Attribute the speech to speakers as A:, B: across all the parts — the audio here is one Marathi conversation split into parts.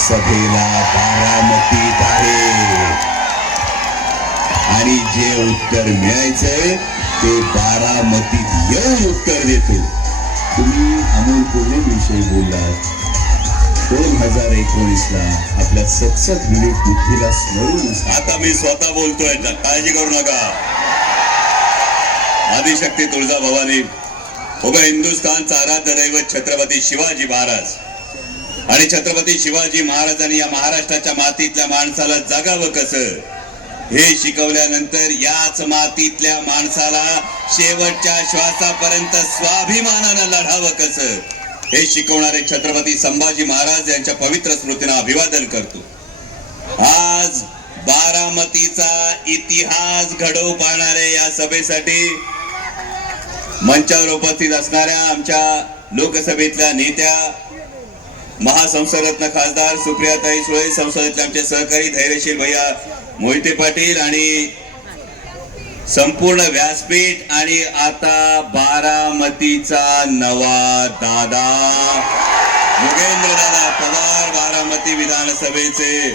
A: सभेला बारामतीत आहे आणि जे उत्तर मिळायचंय ते बारामतीत येऊन उत्तर देतील. तुम्ही अमोल कोल्हे विषयी बोललात. दोन हजार एकोणीस ला आपल्या सत्सत मिनिट बुद्धीला स्मरून आता मी स्वतः बोलतोय काळजी करू नका. आदिशक्ती तुळजा भवानी उभं हिंदुस्थानचा आराध्य दैवत छत्रपती शिवाजी महाराज. आणि छत्रपती शिवाजी महाराजांनी या महाराष्ट्राच्या मातीतल्या माणसाला जगावं कसं? हे शिकवल्यानंतर याच मातीतल्या माणसाला शेवटच्या श्वासापर्यंत स्वाभिमानानं लढावं कसं? हे शिकवणारे छत्रपती संभाजी महाराज यांच्या पवित्र स्मृतींना अभिवादन करतो. आज बारामतीचा इतिहास घडवू पाहणारे या सभेसाठी मंचावर उपस्थित असणाऱ्या आमच्या लोकसभेतल्या नेत्या महासंसदरत्न खासदार सुप्रियाताई सुळे संसदेतले आमचे सहकारी धैर्यशील भैया मोहिते पाटील आणि संपूर्ण व्यासपीठ आणि आता बारामतीचा नवा दादा. योगेंद्र दादा पवार बारामती विधानसभेचे.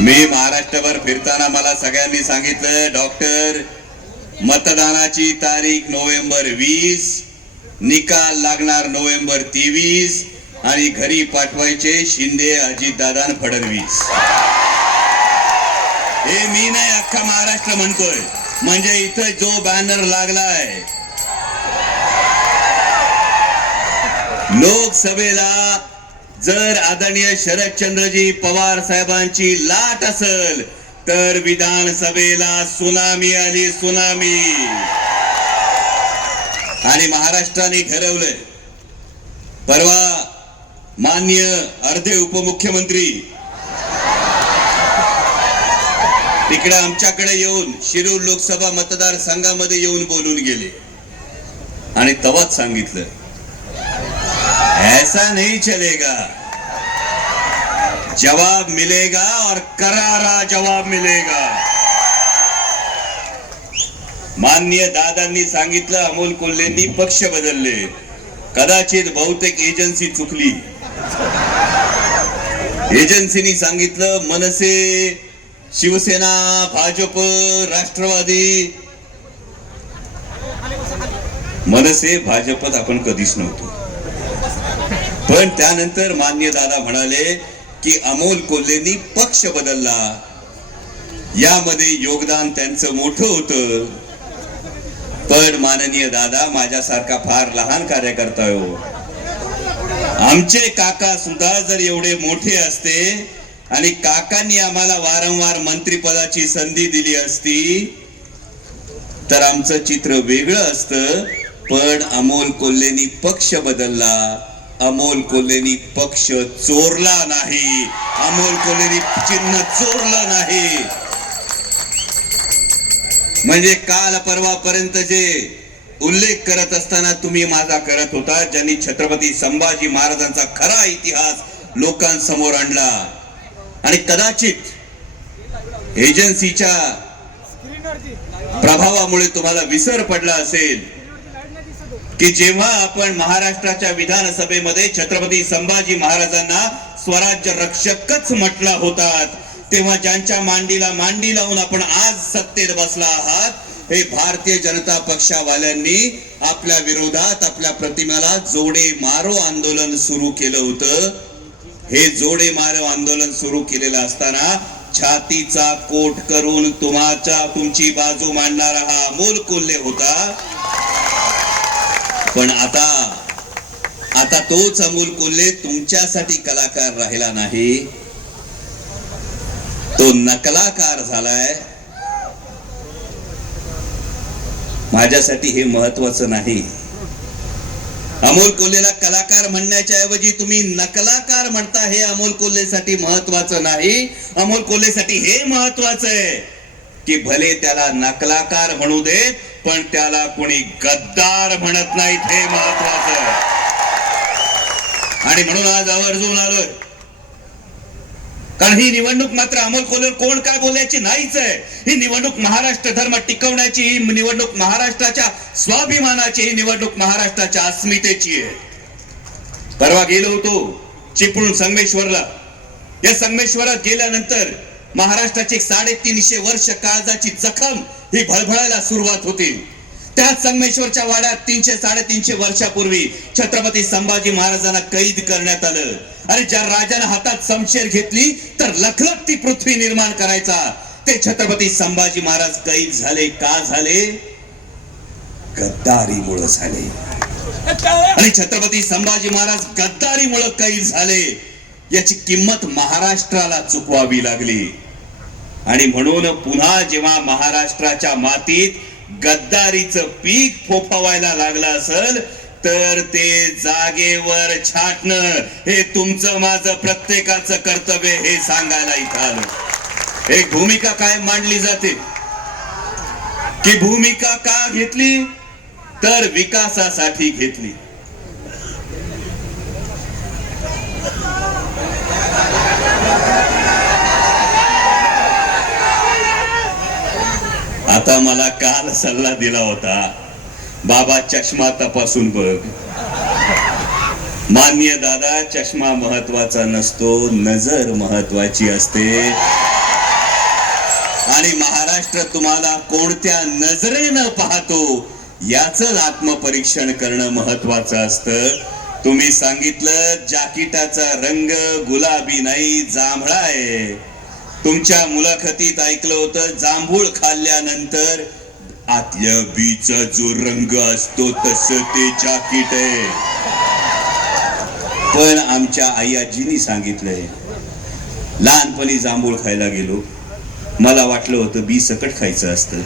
A: मी महाराष्ट्रभर फिरताना मला सगळ्यांनी सांगितलं डॉक्टर मतदानाची तारीख नोव्हेंबर वीस. निकाल लागणार नोव्हेंबर तेवीस आणि घरी पाठवायचे शिंदे अजितदादा फडणवीस. हे मी नाही अख्खा महाराष्ट्र म्हणतोय. म्हणजे इथं जो बॅनर लागलाय. लोकसभेला जर आदरणीय शरदचंद्रजी पवार साहेबांची लाट असेल तर विधानसभेला सुनामी आली सुनामी. आणि महाराष्ट्राने ठरवलंय. परवा मान्य अर्धे उपमुख्यमंत्री तिकडे आमच्याकडे येऊन शिरूर लोकसभा मतदारसंघामध्ये येऊन बोलून गेले. आणि तवाच सांगितलं ऐसा नहीं चलेगा. जवाब मिलेगा और करारा जवाब मिलेगा. मान्य दादांनी सांगितलं अमोल कोल्हेंनी पक्ष बदलले. कदाचित बहुतेक एजन्सी चुकली. एजन्सीनी सांगितलं मनसे शिवसेना भाजप राष्ट्रवादी. मनसे भाजपत आपण कधीच नव्हतो. पण त्यानंतर मान्य दादा म्हणाले की अमोल कोल्हेंनी पक्ष बदलला. यामध्ये योगदान त्यांचं मोठं होतं. पण माननीय दादा माझ्यासारखा फार लहान कार्यकर्ता हो. आमचे काका सुद्धा जर एवढे मोठे असते आणि काकांनी आम्हाला वारंवार मंत्रीपदाची संधी दिली असती तर आमचं चित्र वेगळं असतं. पण अमोल कोल्हेनी पक्ष बदलला. अमोल कोल्हेनी पक्ष चोरला नाही. अमोल कोल्हेनी चिन्ह चोरलं नाही. म्हणजे काल परवापर्यंत जे उल्लेख करत असताना तुम्ही माझा करत होता ज्यांनी छत्रपती संभाजी महाराजांचा खरा इतिहास लोकांसमोर आणला. आणि कदाचित एजन्सीच्या प्रभावामुळे तुम्हाला विसर पडला असेल की जेव्हा आपण महाराष्ट्राच्या विधानसभेमध्ये छत्रपती संभाजी महाराजांना स्वराज्य रक्षकच म्हटला होतात तेव्हा ज्यांच्या मांडीला मांडी लावून आपण आज सत्तेत बसला आहात हे भारतीय जनता पक्षावाल्यांनी आपल्या विरोधात आपल्या प्रतिमेला जोडे मारो आंदोलन सुरू केलं होतं. हे जोडे मारो आंदोलन सुरू केलेलं असताना छातीचा कोट करून तुम्हाच्या तुमची बाजू मांडणारा हा अमोल कोल्हे होता. पण आता आता तोच अमोल कोल्हे तुमच्यासाठी कलाकार राहिला नाही. तो नकलाकार झालाय. माझ्यासाठी हे महत्वाचं नाही. अमोल कोल्हेला कलाकार म्हणण्याच्या ऐवजी तुम्ही नकलाकार म्हणता हे अमोल कोल्हेसाठी महत्वाचं नाही. अमोल कोल्हेसाठी हे महत्वाचं आहे की भले त्याला नकलाकार म्हणू देत पण त्याला कोणी गद्दार म्हणत नाहीत हे महत्वाचं आहे. आणि म्हणून आज आवर्जून आलोय. कारण ही निवडणूक मात्र अमोल कोल्हे कोण काय बोलायची नाहीच आहे. ही निवडणूक महाराष्ट्र धर्म टिकवण्याची ही निवडणूक महाराष्ट्राच्या स्वाभिमानाची ही निवडणूक महाराष्ट्राच्या अस्मितेची आहे. परवा गेलो होतो चिपळूण संगमेश्वरला. या संगमेश्वरात गेल्यानंतर महाराष्ट्राची साडेतीनशे वर्ष काळजाची जखम ही भळभळायला सुरुवात होती. त्याच संगमेश्वरच्या वाड्यात तीनशे साडेतीनशे वर्षापूर्वी छत्रपती संभाजी महाराजांना कैद करण्यात आलं. अरे ज्या राजाने हातात समशेर घेतली तर लखलख ती पृथ्वी निर्माण करायचा. ते छत्रपती संभाजी महाराज कैद झाले का झाले? गद्दारीमुळे झाले. आणि छत्रपती संभाजी महाराज गद्दारीमुळे कैद झाले. याची किंमत महाराष्ट्राला चुकवावी लागली. आणि म्हणून पुन्हा जेव्हा महाराष्ट्राच्या मातीत गद्दारीचं पीक फोफावायला लागलं असेल तर ते जागेवर छाटणं हे तुमचं माझं प्रत्येकाचं कर्तव्य हे सांगायला इथं आलं. एक भूमिका काय मांडली जाते. की भूमिका का घेतली? तर विकासासाठी घेतली. आता मला काल सल्ला दिला होता. बाबा चष्मा तपासून बघ. मान्य दादा चष्मा महत्त्वाचा नसतो नजर महत्वाची असते. आणि महाराष्ट्र तुम्हाला कोणत्या नजरेनं पाहतो याच आत्मपरीक्षण करणं महत्वाचं असतं. तुम्ही सांगितलं जाकिटाचा रंग गुलाबी नाही जांभळा आहे. तुमच्या मुलाखतीत ऐकलं होतं जांभूळ खाल्ल्यानंतर आतल्या बीचा जो रंग असतो तस ते जाकीट आहे. पण आमच्या आई आजीनी सांगितलंय लहानपणी जांभूळ खायला गेलो. मला वाटलं होतं बी सकट खायचं असतं.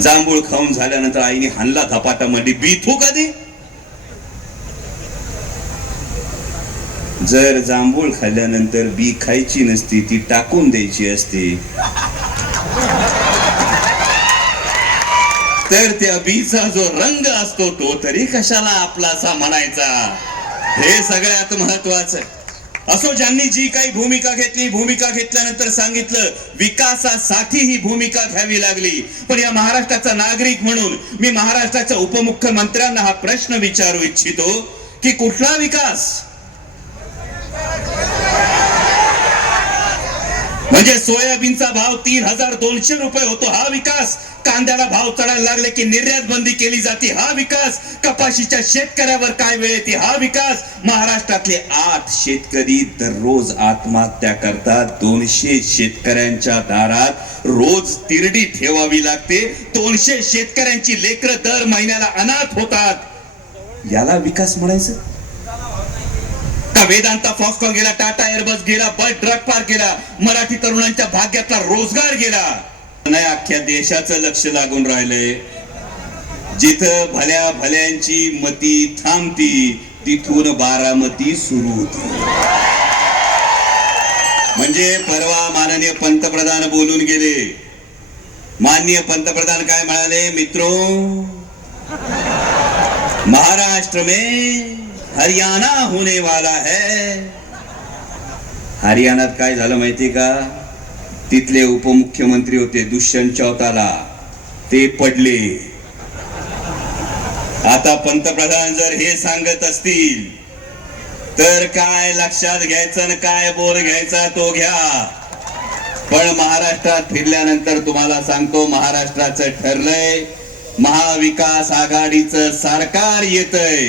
A: जांभूळ खाऊन झाल्यानंतर आईने हाणला धपाटामध्ये बी थू कधी जर जांभूळ खाल्ल्यानंतर बी खायची नसती ती टाकून द्यायची असते. तर त्या बीचा जो रंग असतो तो तरी कशाला आपलासा म्हणायचा? हे सगळ्यात महत्वाचं असो ज्यांनी जी काही भूमिका घेतली भूमिका घेतल्यानंतर सांगितलं विकासासाठी ही भूमिका घ्यावी लागली. पण या महाराष्ट्राचा नागरिक म्हणून मी महाराष्ट्राच्या उपमुख्यमंत्र्यांना हा प्रश्न विचारू इच्छितो की कुठला विकास? म्हणजे सोयाबीनचा भाव तीन हजार दोनशे रुपये होतो. हा विकास कांद्याला भाव चढायला लागले की निर्यात बंदी केली जाते. हा विकास कपाशीच्या शेतकऱ्यावर काय वेळ येते? हा विकास महाराष्ट्रातले आठ शेतकरी दररोज आत्महत्या करतात. दोनशे शेतकऱ्यांच्या दारात रोज तिरडी ठेवावी लागते. दोनशे शेतकऱ्यांची लेकरं दर महिन्याला अनाथ होतात. याला विकास म्हणायचं? का वेदांता फॉक्सकॉन गेला टाटा एअरबस गेला बस ट्रक पार्क गेला मराठी तरुणांच्या भाग्यातला रोजगार गेला. नाही अख्ख्या देशाचं लक्ष लागून राहिलंय. जिथं भल्या भल्यांची मती थांबती तिथून बारामती सुरू होती. म्हणजे परवा माननीय पंतप्रधान बोलून गेले. माननीय पंतप्रधान काय म्हणाले? मित्रो महाराष्ट्र में हरियाणा होने वाला है। हरियाणात काय झालं माहिती का? तिथले उपमुख्यमंत्री होते दुष्यंत चौताला. ते पडले. आता पंतप्रधान जर हे सांगत असतील तर काय लक्षात घ्यायचं आणि काय बोल घ्यायचा तो घ्या. पण महाराष्ट्रात फिरल्यानंतर तुम्हाला सांगतो महाराष्ट्राचं ठरलंय महाविकास आघाडीचं सरकार येतंय.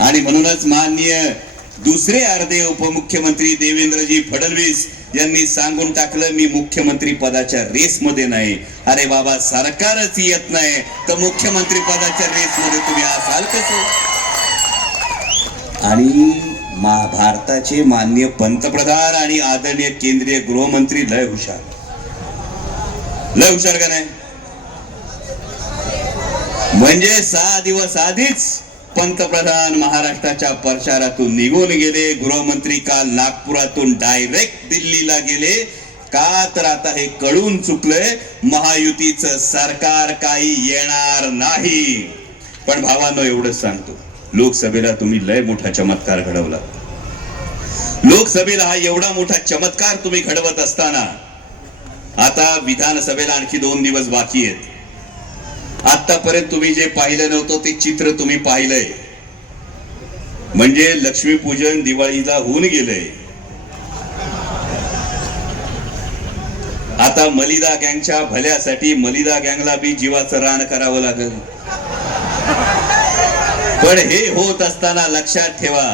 A: आणि म्हणूनच माननीय दुसरे अर्धे उपमुख्यमंत्री देवेंद्रजी फडणवीस यांनी सांगून टाकलं मी मुख्यमंत्री पदाच्या रेस मध्ये नाही. अरे बाबा सरकारच येत नाही. तर मुख्यमंत्री पदाच्या रेस मध्ये तुम्ही असाल कस? आणि मा भारताचे माननीय पंतप्रधान आणि आदरणीय केंद्रीय गृहमंत्री लय हुशार. लय हुशार का नाही? म्हणजे सहा दिवस आधीच पंतप्रधान महाराष्ट्राच्या प्रचारातून निघून गेले. गृहमंत्री काल नागपुरातून डायरेक्ट दिल्लीला गेले. का तर आता हे कळून चुकलंय. महायुतीचं सरकार काही येणार नाही. पण भावांनो एवढंच सांगतो. लोकसभेला तुम्ही लय मोठा चमत्कार घडवला. लोकसभेला हा एवढा मोठा चमत्कार तुम्ही घडवत असताना आता विधानसभेला आणखी दोन दिवस बाकी आहेत. आतापर्यंत तुम्ही जे पाहिलं नव्हतं ते चित्र तुम्ही पाहिलंय. म्हणजे लक्ष्मीपूजन दिवाळीला होऊन गेलंय. आता मलिदा गँगच्या भल्यासाठी मलिदा गँगला बी जीवाचं रान करावं लागेल. पण हे होत असताना लक्षात ठेवा.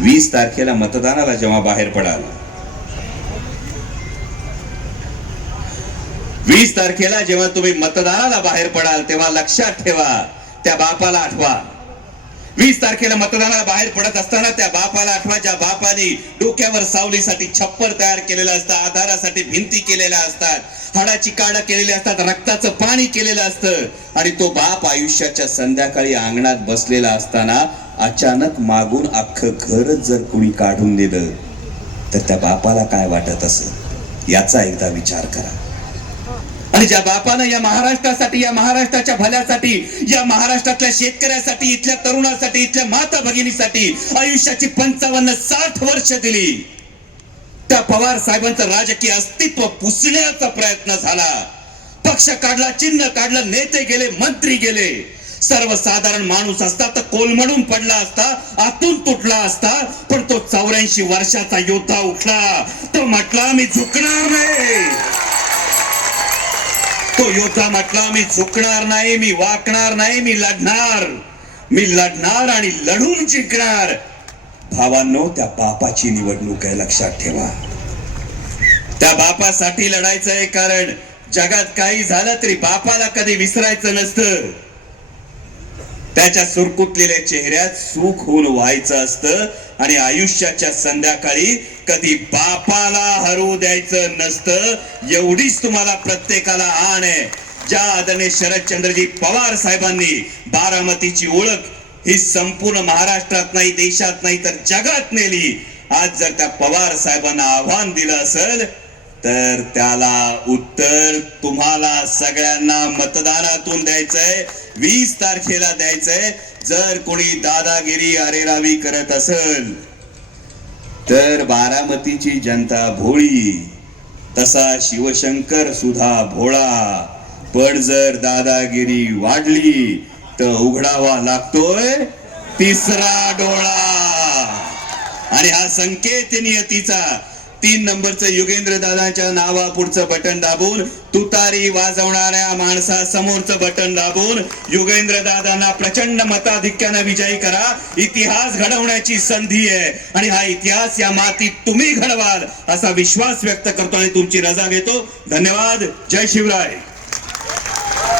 A: वीस तारखेला मतदानाला जेव्हा बाहेर पडाल वीस तारखेला जेव्हा तुम्ही मतदानाला बाहेर पडाल तेव्हा लक्षात ठेवा त्या बापाला आठवा. वीस तारखेला मतदानाला बाहेर पडत असताना त्या बापाला आठवा ज्या बापाने डोक्यावर सावलीसाठी छप्पर तयार केलेलं असतं आधारासाठी भिंती केलेल्या असतात हाडाची काढा केलेली असतात रक्ताचं पाणी केलेलं असतं आणि तो बाप आयुष्याच्या संध्याकाळी अंगणात बसलेला असताना अचानक मागून अख्खं घरच जर कुणी काढून दिलं तर त्या बापाला काय वाटत असं याचा एकदा विचार करा. आणि ज्या बापानं या महाराष्ट्रासाठी या महाराष्ट्राच्या भल्यासाठी या महाराष्ट्रातल्या शेतकऱ्यासाठी इथल्या तरुणासाठी इथल्या माता भगिनीसाठी आयुष्याची पंचावन्न साठ वर्ष दिली. त्या पवार साहेबांचं राजकीय अस्तित्व पुसण्याचा प्रयत्न झाला. पक्ष काढला चिन्ह काढलं नेते गेले मंत्री गेले. सर्वसाधारण माणूस असता तर कोलमडून पडला असता आतून तुटला असता पण तो चौऱ्याऐंशी वर्षाचा योद्धा उठला. तो म्हटला मी झुकणार नाही. तो योद्धा म्हटला मी चुकणार नाही मी वाकणार नाही मी लढणार. मी लढणार आणि लढून जिंकणार. भावांनो त्या बापाची निवडणूक आहे लक्षात ठेवा. त्या बापासाठी लढायचं आहे कारण जगात काही झालं तरी बापाला कधी विसरायचं नसतं. त्याच्या सुरकुतलेल्या चेहऱ्यात सुख होऊन व्हायचं असतं आणि आयुष्याच्या संध्याकाळी कधी बापाला हरू द्यायचं नसतं एवढीच तुम्हाला प्रत्येकाला आण आहे. ज्या आदरणीय शरदचंद्रजी पवार साहेबांनी बारामतीची ओळख ही संपूर्ण महाराष्ट्रात नाही देशात नाही तर जगात नेली. आज जर त्या पवार साहेबांना आव्हान दिलं असेल तर त्याला उत्तर तुम्हाला सगळ्यांना मतदानातून द्यायचंय. वीस तारखेला द्यायचंय. जर कोणी दादागिरी अरेरावी करत असेल तर बारामतीची जनता भोळी तसा शिवशंकर सुद्धा भोळा. पण जर दादागिरी वाढली तर उघडावा लागतोय तिसरा डोळा. आणि हा संकेत नियतीचा तीन नंबरचं युगेंद्र दादाच्या नावा पुढचं बटन दाबून तुतारी वाजवणाऱ्या माणसा समोरचं बटन दाबून युगेंद्र दादांना प्रचंड मताधिक्यानं विजयी करा. इतिहास घडवण्याची संधी आहे आणि हा इतिहास या मातीत तुम्ही घडवाल असा विश्वास व्यक्त करतो आणि तुमची रजा घेतो. धन्यवाद. जय शिवराय.